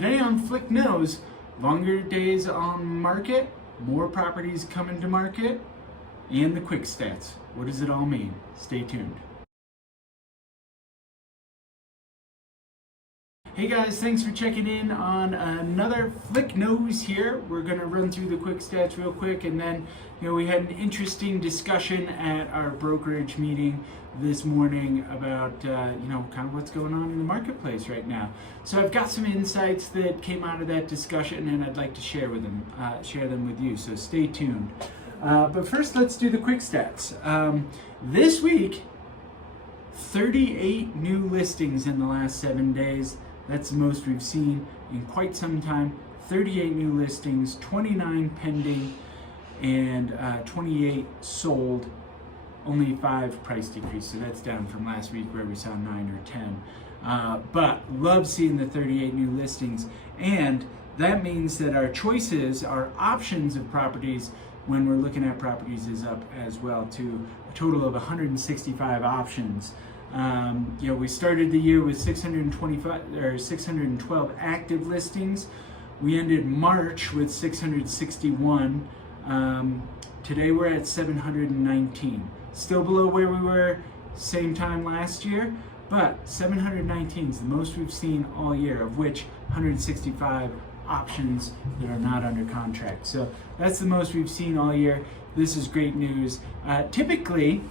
Today on Flick Knows, longer days on market, more properties coming to market, and the quick stats. What does it all mean? Stay tuned. Hey guys, thanks for checking in on another Flick Knows here. We're gonna run through the quick stats real quick, and then we had an interesting discussion at our brokerage meeting this morning about kind of what's going on in the marketplace right now. So I've got some insights that came out of that discussion, and I'd like to share them with you. So stay tuned. But first, let's do the quick stats. This week, 38 new listings in the last 7 days. That's the most we've seen in quite some time. 38 new listings, 29 pending, and 28 sold. Only 5 price decrease, so that's down from last week where we saw 9 or 10. But love seeing the 38 new listings, and that means that our choices, our options of properties when we're looking at properties is up as well to a total of 165 options. We started the year with 612 active listings. We ended March with 661. Today we're at 719. Still below where we were same time last year, but 719 is the most we've seen all year, of which 165 options that are not under contract. So that's the most we've seen all year. This is great news. Typically,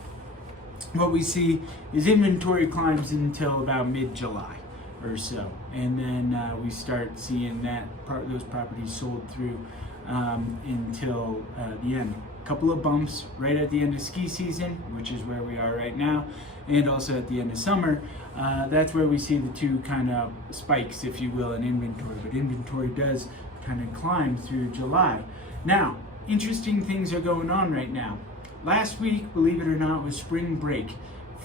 what we see is inventory climbs until about mid-July or so, and then we start seeing those properties sold through until the end. A couple of bumps right at the end of ski season, which is where we are right now, and also at the end of summer. That's where we see the two kind of spikes, if you will, in inventory. But inventory does kind of climb through July. Now, interesting things are going on right now. Last week, believe it or not, was spring break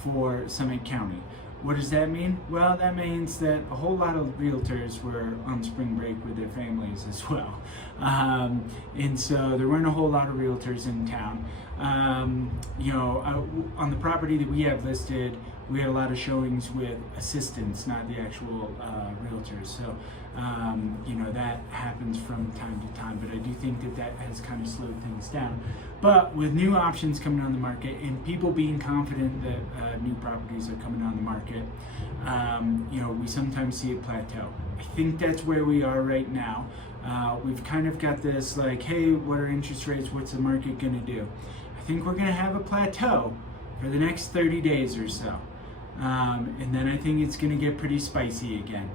for Summit County. What does that mean? Well, that means that a whole lot of realtors were on spring break with their families as well. And so there weren't a whole lot of realtors in town. On the property that we have listed, we had a lot of showings with assistants, not the actual realtors. So, that happens from time to time, but I do think that has kind of slowed things down. But with new options coming on the market and people being confident that new properties are coming on the market, we sometimes see a plateau. I think that's where we are right now. We've kind of got this like, hey, what are interest rates? What's the market going to do? I think we're going to have a plateau for the next 30 days or so. And then I think it's going to get pretty spicy again.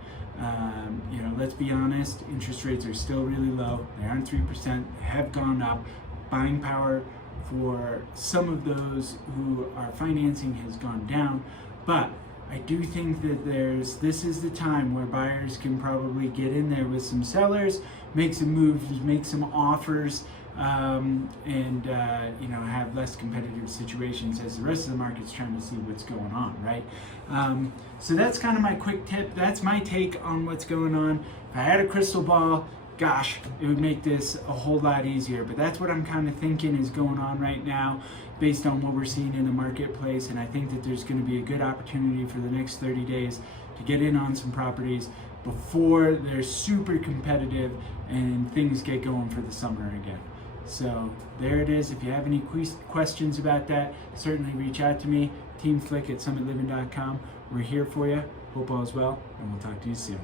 Let's be honest, interest rates are still really low. They aren't 3%, they have gone up. Buying power for some of those who are financing has gone down, but I do think that this is the time where buyers can probably get in there with some sellers, make some moves, make some offers, and have less competitive situations as the rest of the market's trying to see what's going on, right? So that's kind of my quick tip. That's my take on what's going on. If I had a crystal ball, gosh, it would make this a whole lot easier, but that's what I'm kind of thinking is going on right now based on what we're seeing in the marketplace, and I think that there's going to be a good opportunity for the next 30 days to get in on some properties before they're super competitive and things get going for the summer again. So there it is. If you have any questions about that, certainly reach out to me, teamflick@summitliving.com. We're here for you. Hope all is well, and we'll talk to you soon.